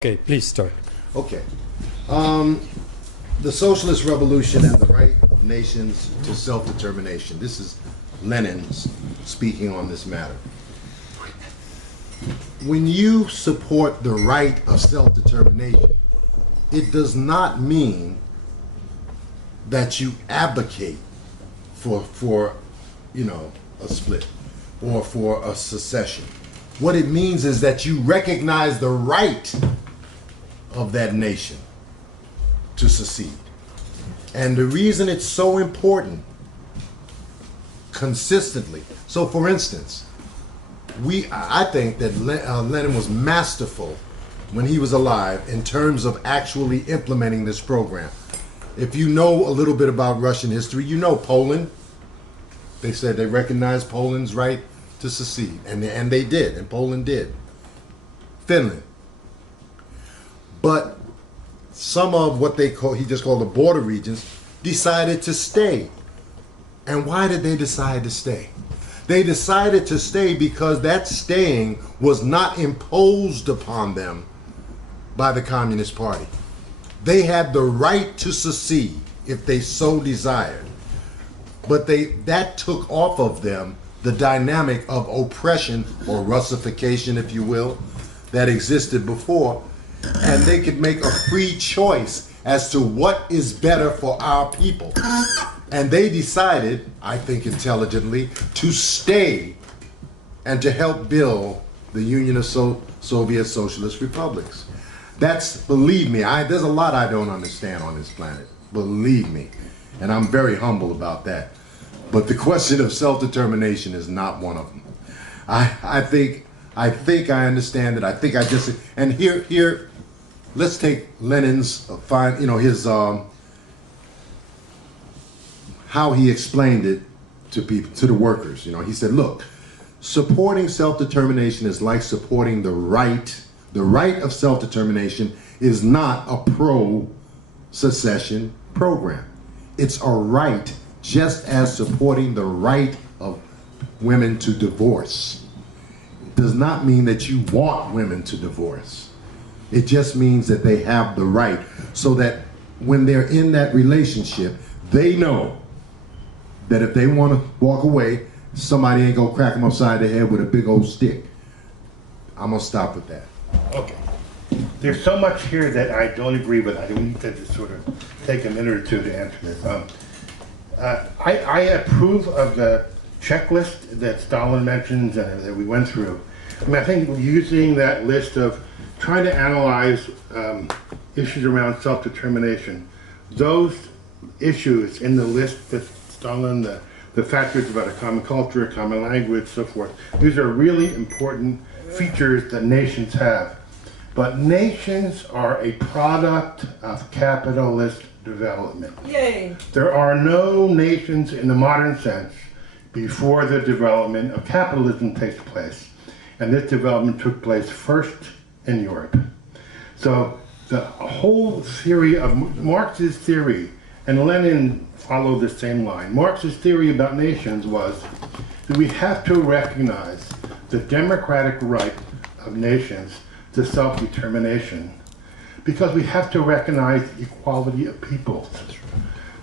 Okay, please start. Okay. The socialist revolution and the right of nations to self-determination. This is Lenin speaking on this matter. When you support the right of self-determination, it does not mean that you advocate for a split or for a secession. What it means is that you recognize the right of that nation to secede. And the reason it's so important consistently. So for instance, I think that Lenin was masterful when he was alive in terms of actually implementing this program. If you know a little bit about Russian history, you know Poland. They said they recognized Poland's right to secede, and they did, and Poland did. Finland. But some of what he just called the border regions decided to stay. And why did they decide to stay? They decided to stay because that staying was not imposed upon them by the Communist Party. They had the right to secede if they so desired. But that took off of them the dynamic of oppression, or Russification, if you will, that existed before. And they could make a free choice as to what is better for our people. And they decided, I think intelligently, to stay and to help build the Union of Soviet Socialist Republics. Believe me, there's a lot I don't understand on this planet. Believe me. And I'm very humble about that. But the question of self-determination is not one of them. I think I understand it. And here, let's take Lenin's his how he explained it to people, to the workers. He said, look, supporting self-determination is like supporting the right. The right of self-determination is not a pro-secession program. It's a right, just as supporting the right of women to divorce. Does not mean that you want women to divorce. It just means that they have the right, so that when they're in that relationship, they know that if they want to walk away, somebody ain't gonna crack them upside the head with a big old stick. I'm gonna stop with that. Okay. There's so much here that I don't agree with. I need to just sort of take a minute or two to answer this. I approve of the checklist that Stalin mentions and that we went through. I think using that list of trying to analyze issues around self-determination, those issues in the list that Stalin, the factors about a common culture, a common language, so forth, these are really important features that nations have. But nations are a product of capitalist development. Yay! There are no nations in the modern sense before the development of capitalism takes place. And this development took place first in Europe. So the whole theory of Marx's theory, and Lenin followed the same line. Marx's theory about nations was that we have to recognize the democratic right of nations to self-determination because we have to recognize equality of peoples.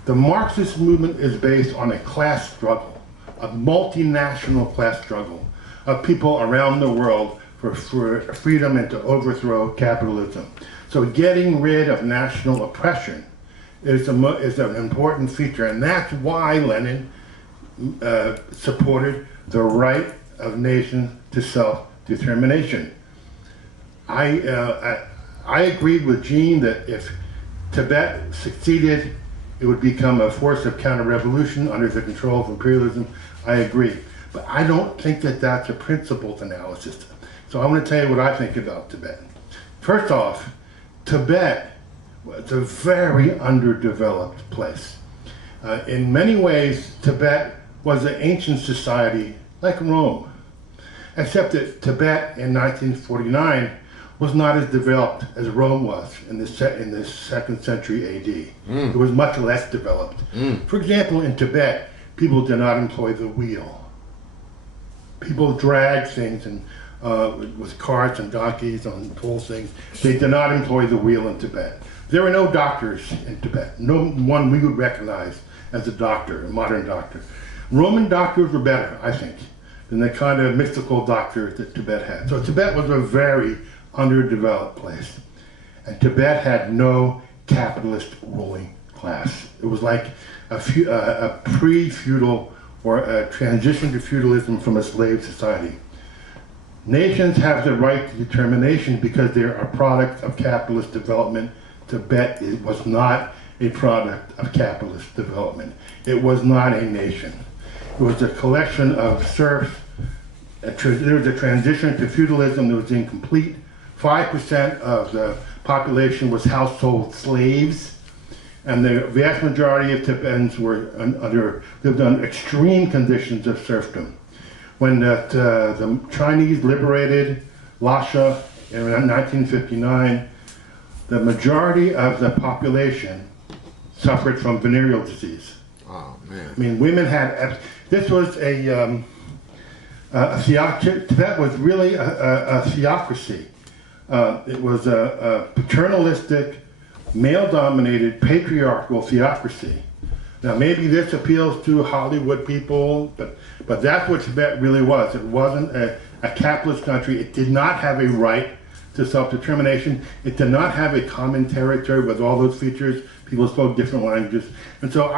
The Marxist movement is based on a class struggle, a multinational class struggle of people around the world for freedom and to overthrow capitalism. So getting rid of national oppression is an important feature, and that's why Lenin supported the right of nations to self-determination. I agreed with Gene that if Tibet succeeded, it would become a force of counter-revolution under the control of imperialism. I agree. But I don't think that that's a principled analysis. So I want to tell you what I think about Tibet. First off, Tibet was a very underdeveloped place. In many ways, Tibet was an ancient society like Rome, except that Tibet in 1949 was not as developed as Rome was in the 2nd century AD. It was much less developed. For example, in Tibet, people did not employ the wheel. People dragged things and with carts and donkeys on pole things. They did not employ the wheel in Tibet. There were no doctors in Tibet, no one we would recognize as a doctor, a modern doctor. Roman doctors were better, I think, than the kind of mystical doctors that Tibet had. So Tibet was a very underdeveloped place. And Tibet had no capitalist ruling class. It was like a pre-feudal or a transition to feudalism from a slave society. Nations have the right to determination because they're a product of capitalist development. Tibet was not a product of capitalist development. It was not a nation. It was a collection of serfs. There was a transition to feudalism that was incomplete. 5% of the population was household slaves, and the vast majority of Tibetans lived under extreme conditions of serfdom. When the Chinese liberated Lhasa in 1959, the majority of the population suffered from venereal disease. Oh, man. I mean, women had, this was Tibet was really a theocracy. It was a paternalistic, male-dominated, patriarchal theocracy. Now, maybe this appeals to Hollywood people, but that's what Tibet really was. It wasn't a capitalist country. It did not have a right to self-determination. It did not have a common territory with all those features. People spoke different languages. And so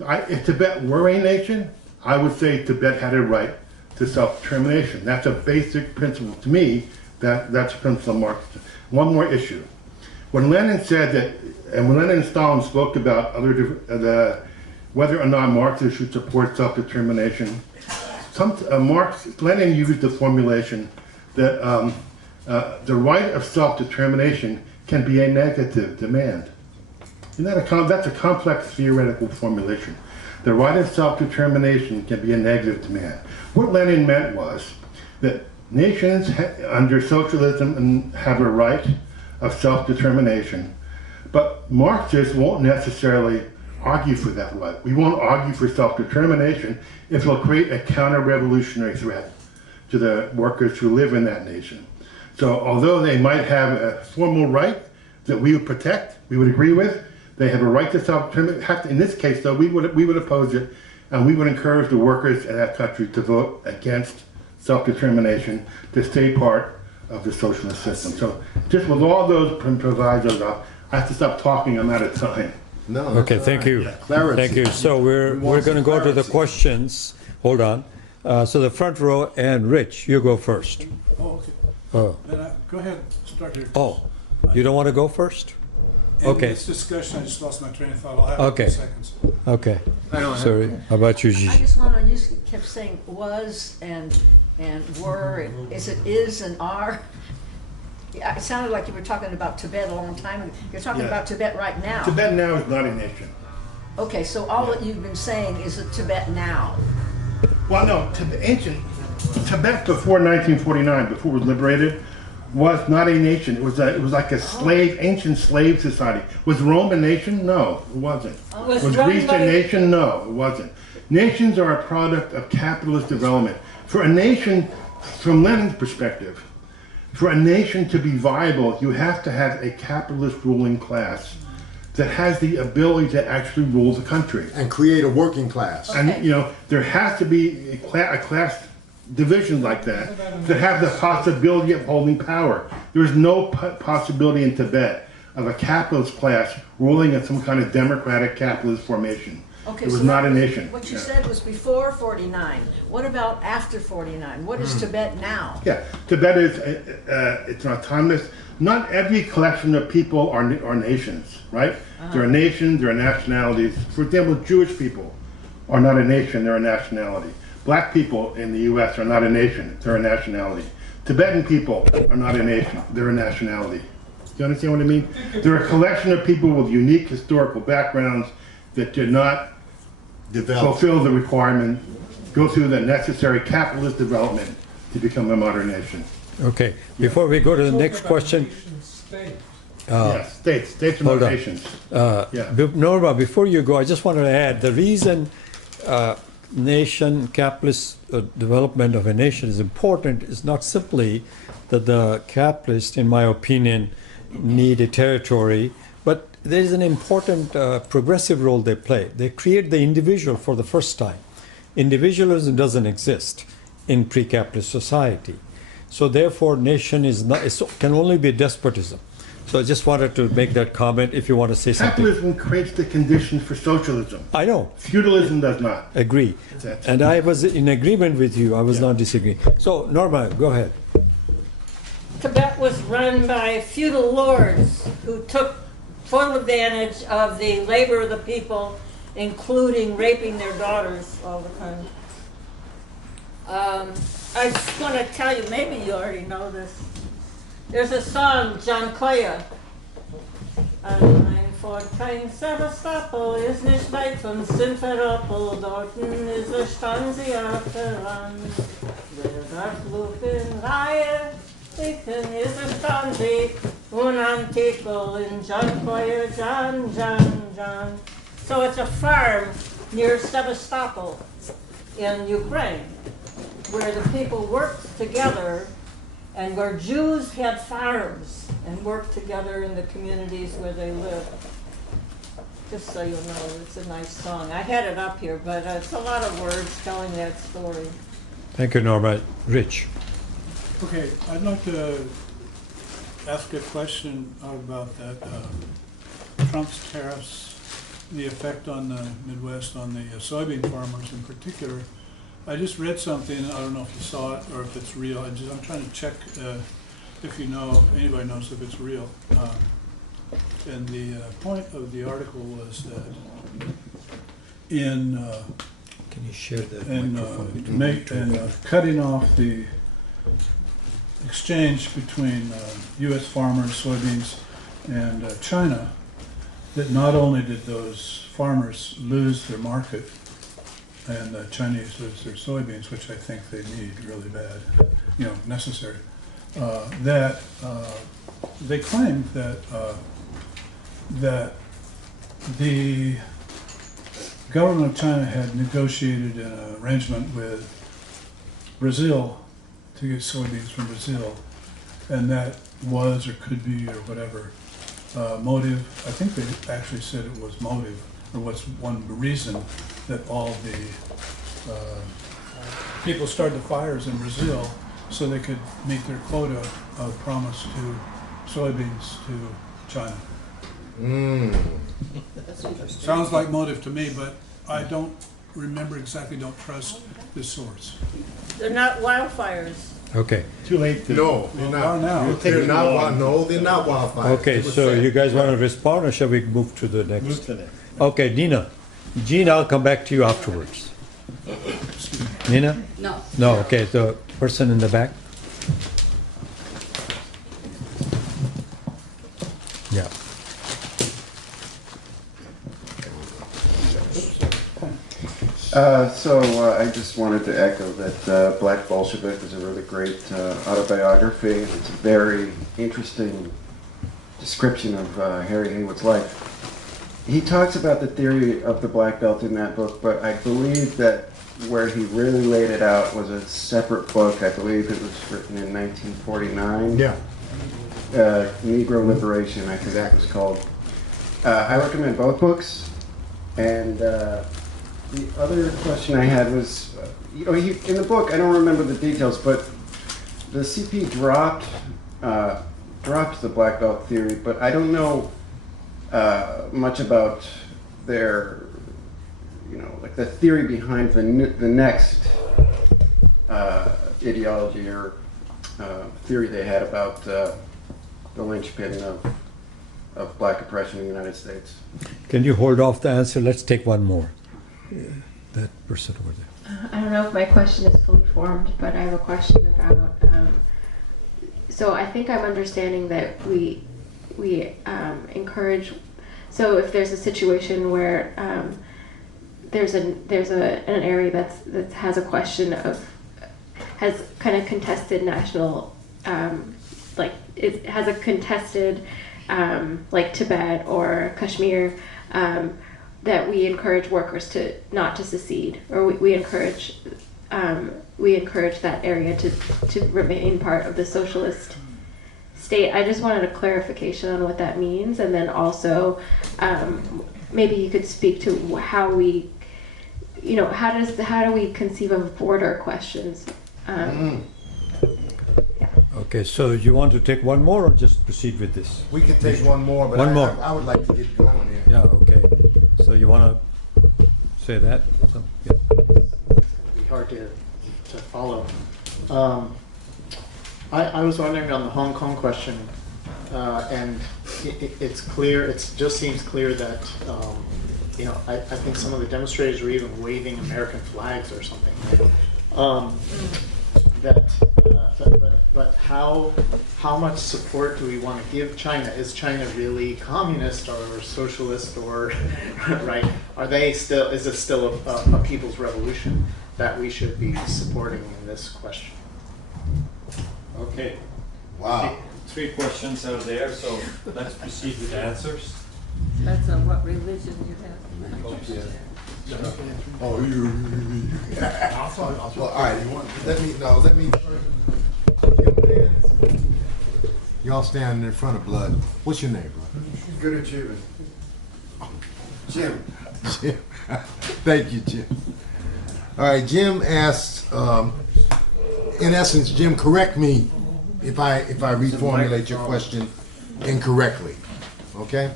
if Tibet were a nation, I would say Tibet had a right to self-determination. That's a basic principle to me. That's a principle of Marxism. One more issue. When Lenin said that, and when Lenin and Stalin spoke about whether or not Marxists should support self-determination, Lenin used the formulation that the right of self-determination can be a negative demand. That's a complex theoretical formulation. The right of self-determination can be a negative demand. What Lenin meant was that nations under socialism have a right of self-determination, but Marxists won't necessarily argue for that right. We won't argue for self-determination if it'll create a counter-revolutionary threat to the workers who live in that nation. So although they might have a formal right that we would protect, we would agree with, they have a right to self-determination. In this case, though, we would oppose it, and we would encourage the workers in that country to vote against self-determination to stay part of the socialist system. So just with all those provisos up, I have to stop talking. I'm out of time. No. Okay, thank you. Yeah, clarity. Thank you. So we're going to go to the questions. Hold on. So the front row, and Rich, you go first. Oh, okay. Oh. Then go ahead, start here. Oh, you don't want to go first? In Okay. this discussion, I just lost my train of thought. I'll have Okay. a few seconds. Okay. Sorry. How about you, I Gigi? just want to, you kept saying was and were, and is and are. Yeah, it sounded like you were talking about Tibet a long time ago. You're talking Yeah. about Tibet right now. Tibet now is not a nation. Okay, so all that you've been saying is that Tibet now. Well, no, Tibet before 1949, before it was liberated, was not a nation. It was like a slave, ancient slave society. Was Rome a nation? No, it wasn't. Was Greece a nation? No, it wasn't. Nations are a product of capitalist development. For a nation, from Lenin's perspective, for a nation to be viable, you have to have a capitalist ruling class that has the ability to actually rule the country. And create a working class. Okay. And, there has to be a class division like that have the possibility of holding power. There is no possibility in Tibet of a capitalist class ruling in some kind of democratic capitalist formation. Okay, It was so not a that- nation. What you Yeah. said was before 49. What about after 49? What is Tibet now? Yeah, Tibet is it's an autonomous. Not every collection of people are nations, right? There are nations, there are nationalities. For example, Jewish people are not a nation; they're a nationality. Black people in the U.S. are not a nation; they're a nationality. Tibetan people are not a nation; they're a nationality. Do you understand what I mean? They're a collection of people with unique historical backgrounds that did not fulfill the requirement, go through the necessary capitalist development to become a modern nation. Okay. Before we go to the next question, Yes, states and hold on. nations. Yeah. Norma, before you go, I just wanted to add the reason nation, capitalist development of a nation is important is not simply that the capitalists, in my opinion, need a territory, but there is an important progressive role they play. They create the individual for the first time. Individualism doesn't exist in pre-capitalist society. So therefore, nation is not, can only be despotism. So I just wanted to make that comment if you want to say something. Capitalism creates the conditions for socialism. I know. Feudalism does not. Agree. And I was in agreement with you. I was not disagreeing. So Norma, go ahead. Tibet was run by feudal lords who took full advantage of the labor of the people, including raping their daughters all the time. I just want to tell you, maybe you already know this. There's a song, John Koya. Ein Vorteil Sevastopol ist nicht weit von Simferopol, dorten ist der Stanzi-Apperan. Wer darf lufen Reihe, liegen ist der Stanzi, und Antipol in John Koya, John. So it's a farm near Sevastopol in Ukraine, where the people worked together and where Jews had farms and worked together in the communities where they lived. Just so you know, it's a nice song. I had it up here, but it's a lot of words telling that story. Thank you, Norma. Rich. Okay, I'd like to ask a question about that. Trump's tariffs, the effect on the Midwest, on the soybean farmers in particular. I just read something, I don't know if you saw it or if it's real. I'm trying to check if you know, anybody knows if it's real. And the point of the article was that in Can you share that microphone? in cutting off the exchange between U.S. farmers, soybeans, and China, that not only did those farmers lose their market, and the Chinese lose their soybeans, which I think they need really bad, necessary. That they claimed that that the government of China had negotiated an arrangement with Brazil to get soybeans from Brazil, and that was or could be or whatever motive. I think they actually said it was motive, or was one reason that all the people started the fires in Brazil so they could meet their quota of promise to soybeans to China. Sounds like motive to me, but I don't remember exactly, don't trust the source. They're not wildfires. Okay. Too late to... No, they're Well, not. now. They're not. No, they're not wildfires. Okay, so you guys want to respond, or shall we move to the next? Move to that. Okay, Nina. Gene, I'll come back to you afterwards. Nina? No. No, okay, the person in the back? Yeah. I just wanted to echo that Black Bolshevik is a really great autobiography. It's a very interesting description of Harry Haywood's life. He talks about the theory of the Black Belt in that book, but I believe that where he really laid it out was a separate book. I believe it was written in 1949. Yeah. Negro Liberation, I think that was called. I recommend both books. And the other question I had was, in the book, I don't remember the details, but the CP dropped the Black Belt theory, but I don't know much about their, like the theory behind the next ideology or theory they had about the linchpin of black oppression in the United States. Can you hold off the answer? Let's take one more. That person over there. I don't know if my question is fully formed, but I have a question about. So I think I'm understanding that we encourage. So if there's a situation where there's an area that has a question of has kind of contested national like it has a contested like Tibet or Kashmir. that we encourage workers to not to secede, or we encourage that area to remain part of the socialist state. I just wanted a clarification on what that means, and then also maybe you could speak to how we, how do we conceive of border questions? Okay, so you want to take one more or just proceed with this? We could take one more, but One more. I would like to get going here. Yeah, okay. So you want to say that? Yeah. Be hard to follow. I was wondering on the Hong Kong question, and it's clear, it just seems clear that, I think some of the demonstrators were even waving American flags or something. But how much support do we want to give China? Is China really communist or socialist or right? Is it still a people's revolution that we should be supporting in this question? Okay. Wow. Three questions are there, so let's proceed with the answers. That's what religion you have. Oh, you. Well, all right. Let me. Y'all standing in front of blood. What's your name, bro? Good achievement. Jim. Jim. Thank you, Jim. All right, Jim asked. In essence, Jim, correct me if I reformulate your question incorrectly. Okay.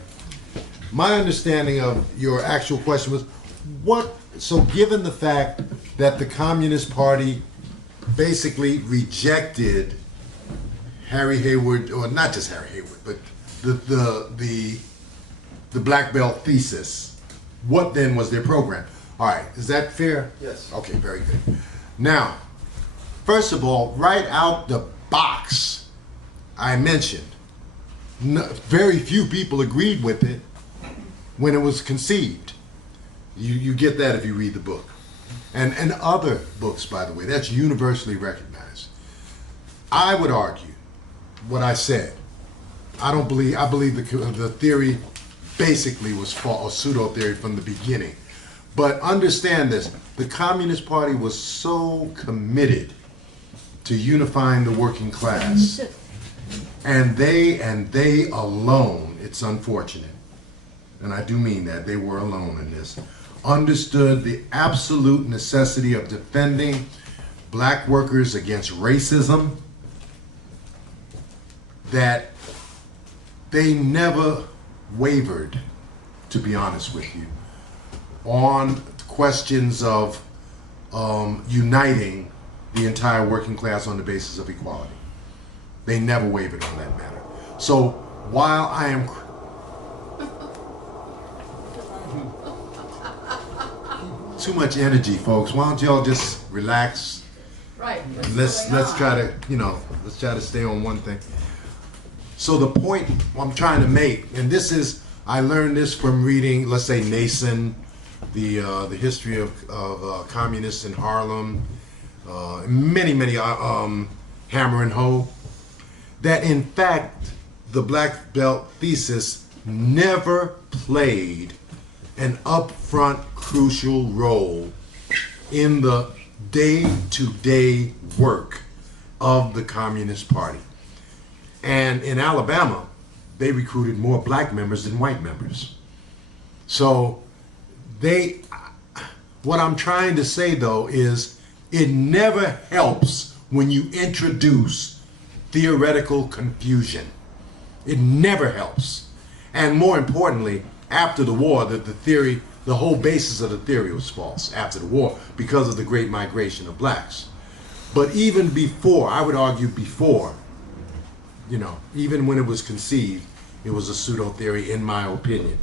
My understanding of your actual question was, so given the fact that the Communist Party basically rejected Harry Hayward, or not just Harry Hayward, but the Black Belt Thesis, what then was their program? All right, is that fair? Yes. Okay, very good. Now, first of all, right out the box, I mentioned, very few people agreed with it when it was conceived. You get that if you read the book. And other books, by the way, that's universally recognized. I would argue what I said. I believe the theory basically was a pseudo theory from the beginning. But understand this, the Communist Party was so committed to unifying the working class, and they alone, it's unfortunate, and I do mean that, they were alone in this, understood the absolute necessity of defending black workers against racism, that they never wavered, to be honest with you, on questions of uniting the entire working class on the basis of equality. They never wavered on that matter. So while I am too much energy, folks, why don't y'all just relax? Right. Let's try to stay on one thing. So the point I'm trying to make, and I learned this from reading, let's say, Nason, the history of communists in Harlem, many Hammer and Hoe, that in fact the Black Belt Thesis never played an upfront crucial role in the day-to-day work of the Communist Party. And in Alabama, they recruited more black members than white members. So what I'm trying to say though is it never helps when you introduce theoretical confusion. It never helps. And more importantly, after the war, the whole basis of the theory was false after the war because of the great migration of blacks. But even before, I would argue before, even when it was conceived, it was a pseudo theory in my opinion.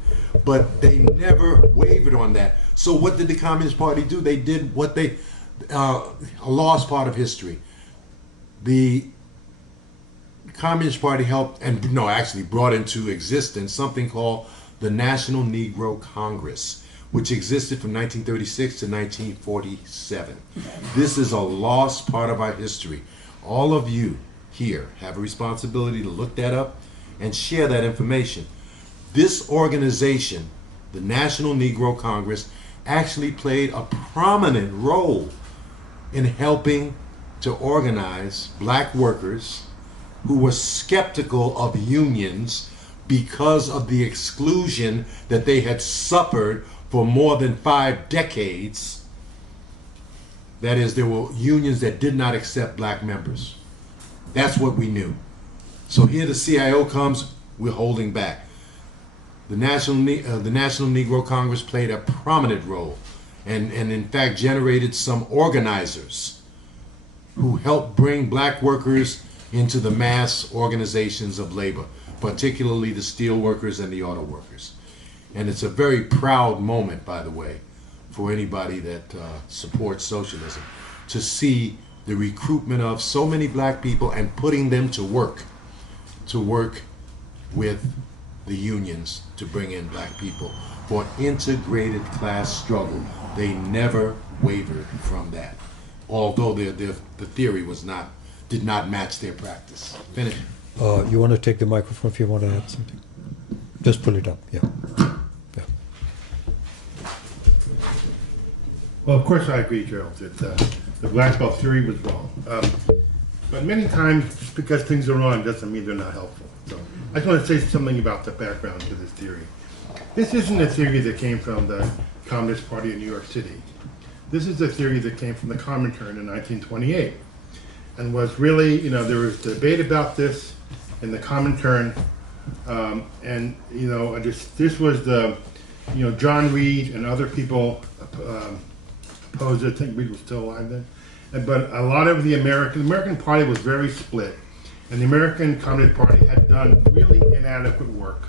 But they never wavered on that. So what did the Communist Party do? They did what a lost part of history. The Communist Party brought into existence something called the National Negro Congress, which existed from 1936 to 1947. This is a lost part of our history. All of you here have a responsibility to look that up and share that information. This organization the National Negro Congress actually played a prominent role in helping to organize black workers who were skeptical of unions because of the exclusion that they had suffered for more than 5 decades. That is, there were unions that did not accept black members. That's what we knew. So here the CIO comes, we're holding back. The National Negro Congress played a prominent role and in fact generated some organizers who helped bring black workers into the mass organizations of labor, particularly the steel workers and the auto workers. And it's a very proud moment, by the way, for anybody that supports socialism, to see the recruitment of so many black people and putting them to work with the unions to bring in black people for integrated class struggle. They never wavered from that, although the theory did not match their practice. Finish. You want to take the microphone if you want to add something? Just pull it up, yeah. Yeah. Well, of course I agree, Gerald, that the black belt theory was wrong. But many times, just because things are wrong doesn't mean they're not helpful. So I just want to say something about the background to this theory. This isn't a theory that came from the Communist Party in New York City. This is a theory that came from the Comintern in 1928 and was really, there was debate about this in the Comintern, and this was the, John Reed and other people opposed it. I think Reed was still alive then. But a lot of the American Party was very split, and the American Communist Party had done really inadequate work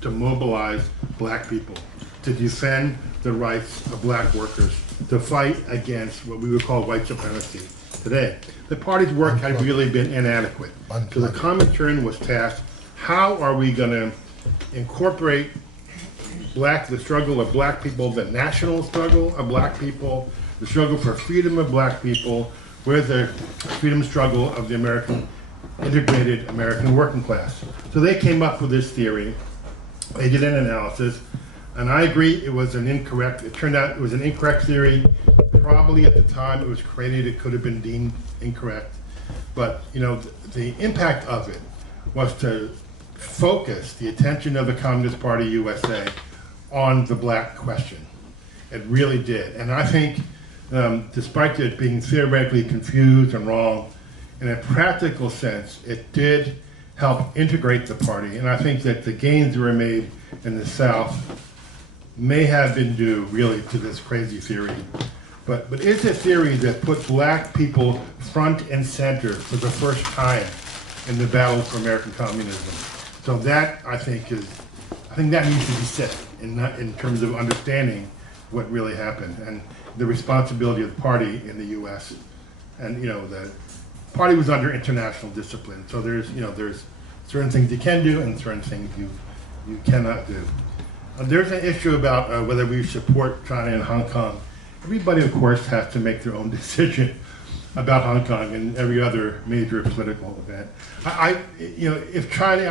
to mobilize black people, to defend the rights of black workers, to fight against what we would call white supremacy today. The party's work had really been inadequate. So the Comintern was tasked, how are we going to incorporate the struggle of black people, the national struggle of black people, the struggle for freedom of black people, with the freedom struggle of the integrated American working class. So they came up with this theory. They did an analysis, and I agree it turned out it was an incorrect theory. Probably at the time it was created, it could have been deemed incorrect. But, the impact of it was to focus the attention of the Communist Party USA on the black question. It really did. And I think, despite it being theoretically confused and wrong, in a practical sense, it did help integrate the party. And I think that the gains that were made in the South may have been due really to this crazy theory. But it's a theory that put black people front and center for the first time in the battle for American communism. So that, I think that needs to be said in terms of understanding what really happened and the responsibility of the party in the U.S. And the party was under international discipline. So there's certain things you can do and certain things you cannot do. There's an issue about whether we support China and Hong Kong. Everybody, of course, has to make their own decision about Hong Kong and every other major political event. I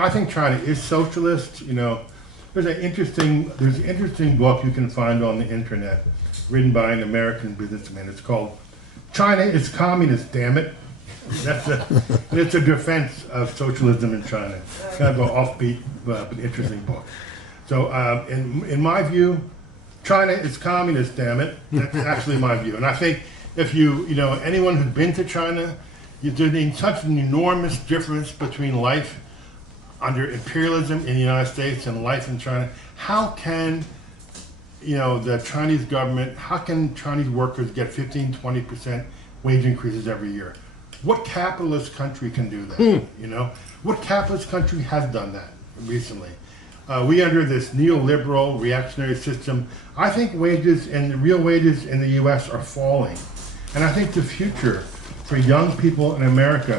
think China is socialist. There's an interesting book you can find on the internet, written by an American businessman. It's called "China is Communist, Damn It." It's a defense of socialism in China. It's kind of an offbeat but interesting book. So, in my view, China is communist, damn it. That's actually my view. And I think if anyone who's been to China, there's such an enormous difference between life under imperialism in the United States and life in China. How can, the Chinese government, how can Chinese workers get 15, 20% wage increases every year? What capitalist country can do that? What capitalist country has done that recently? We under this neoliberal reactionary system, I think wages and real wages in the U.S. are falling. And I think the future for young people in America,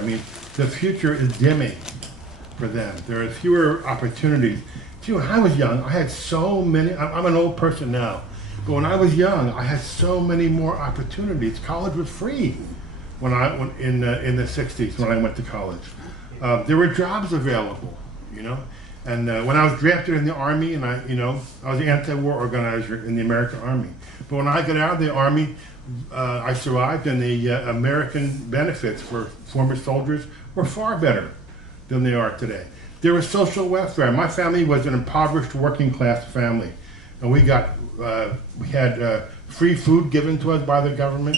the future is dimming for them. There are fewer opportunities. See, when I was young, I had so many, I'm an old person now, but when I was young, I had so many more opportunities. College was free in the 60s when I went to college. There were jobs available, And when I was drafted in the Army, and I was an anti-war organizer in the American Army. But when I got out of the Army, I survived, and the American benefits for former soldiers were far better than they are today. There was social welfare. My family was an impoverished working class family, and we had free food given to us by the government.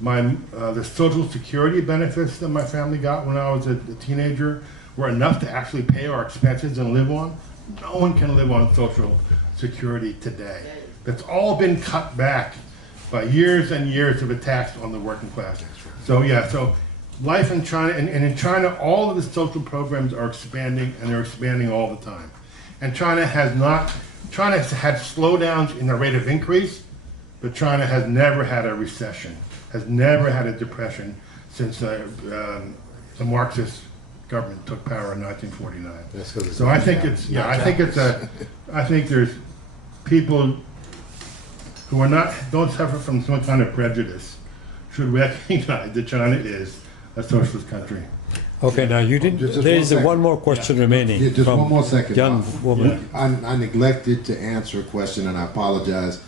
The Social Security benefits that my family got when I was a teenager were enough to actually pay our expenses and live on. No one can live on Social Security today. That's all been cut back by years and years of attacks on the working class. So yeah, so life in China, and in China, all of the social programs are expanding, and they're expanding all the time. And China has had slowdowns in the rate of increase, but China has never had a recession, has never had a depression since the Marxist government took power in 1949. So I think I think there's people who don't suffer from some kind of prejudice should recognize that China is a socialist country. Okay, now you didn't. Just There is 1 second. one more question remaining. Yeah, just from one more second. young woman. I neglected to answer a question, and I apologize.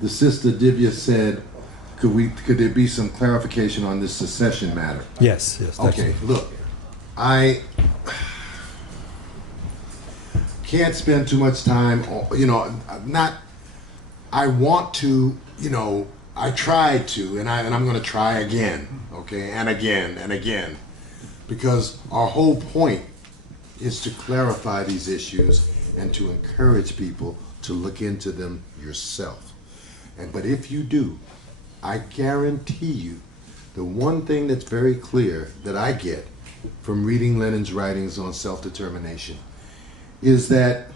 The sister Divya said, could there be some clarification on this secession matter? Yes. That's Okay, it. look, I can't spend too much time on, I want to, I tried to, and I'm going to try again, okay, and again, because our whole point is to clarify these issues and to encourage people to look into them yourself. But if you do, I guarantee you, the one thing that's very clear that I get from reading Lenin's writings on self-determination is that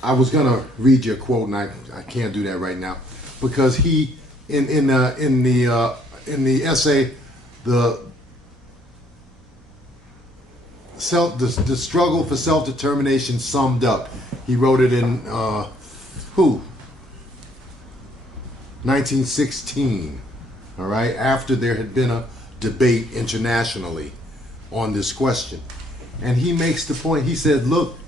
I was gonna read your quote, and I can't do that right now, because he in the essay, the struggle for self-determination summed up. He wrote it in 1916. All right, after there had been a debate internationally on this question, and he makes the point. He said, look,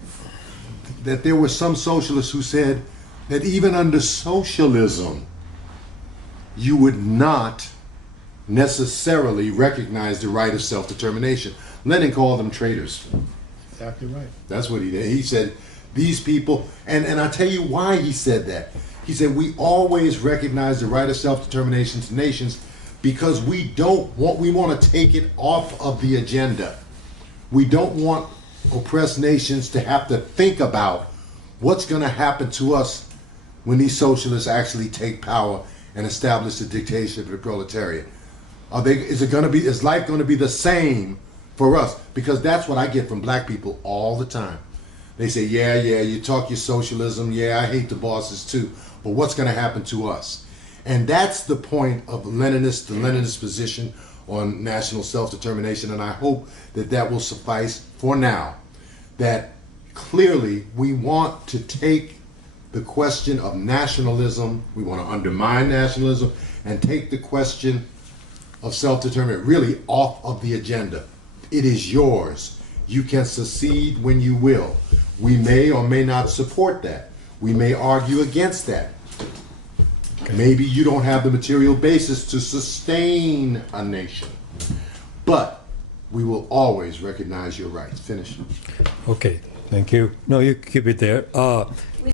that there were some socialists who said that even under socialism, you would not necessarily recognize the right of self-determination. Lenin called them traitors. Exactly right. That's what he did. He said, these people, and I'll tell you why he said that. He said, we always recognize the right of self-determination to nations because we want to take it off of the agenda. We don't want oppressed nations to have to think about what's going to happen to us when these socialists actually take power and establish the dictatorship of the proletariat. Is life going to be the same for us? Because that's what I get from black people all the time. They say, yeah, you talk your socialism, yeah, I hate the bosses too, but what's going to happen to us? And that's the point of the Leninist position on national self-determination, and I hope that will suffice for now, that clearly we want to take the question of nationalism, we want to undermine nationalism, and take the question of self-determination really off of the agenda. It is yours. You can secede when you will. We may or may not support that. We may argue against that. Okay. Maybe you don't have the material basis to sustain a nation. But we will always recognize your rights. Finish. Okay, thank you. No, you keep it there.